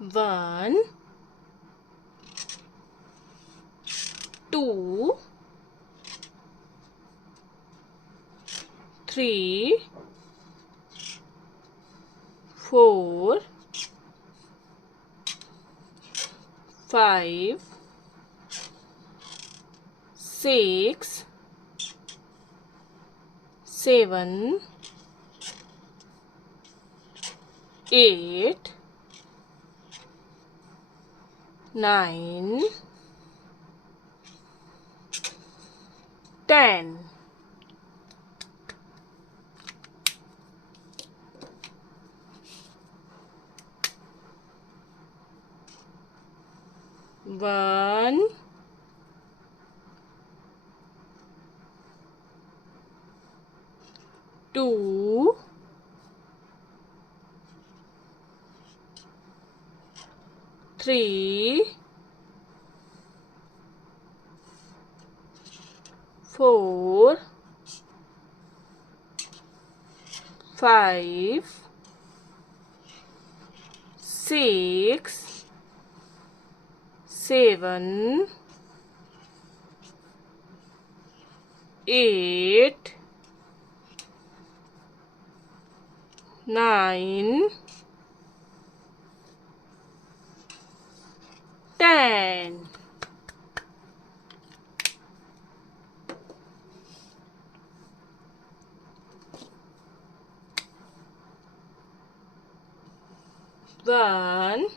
1 2 3 4 5 6 7 8 9 10 1 2 3 4 5 6 7 8 9 10 1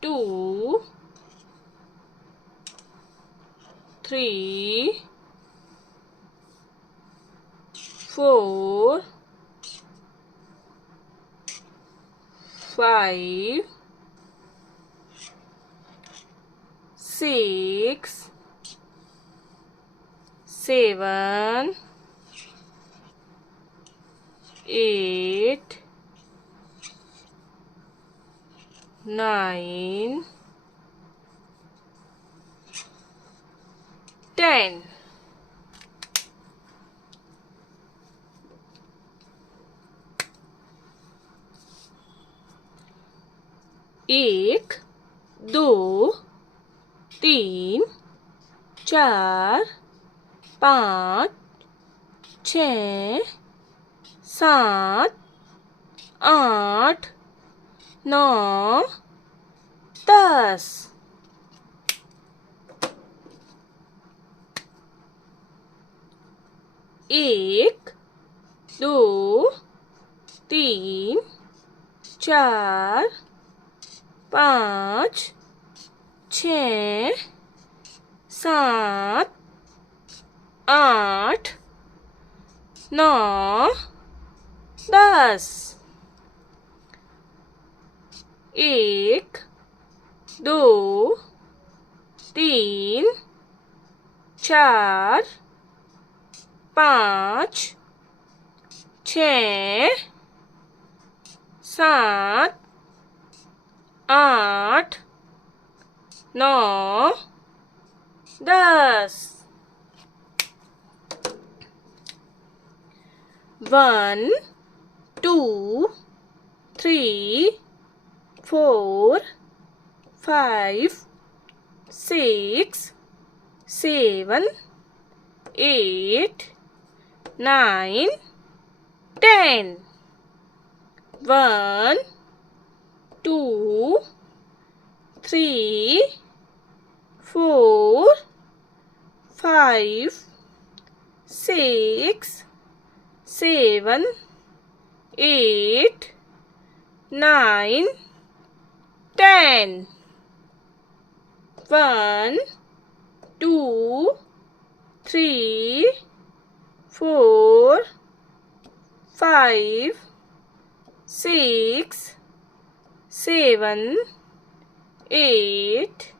2 3 4 5 6 7 8 9 10 1 2 3 4 5 6 7 8 9 10 1 2 3 4 5 6 7 8 9 10 1 2 3 4 5 6 7 8 9 10 1 2 3 4 5 6 7 8 9 10 1 2 3 4 5 6 7 8 9 10 1 2 3 4 5 6 7 8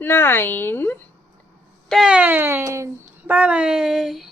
9 10 Bye bye.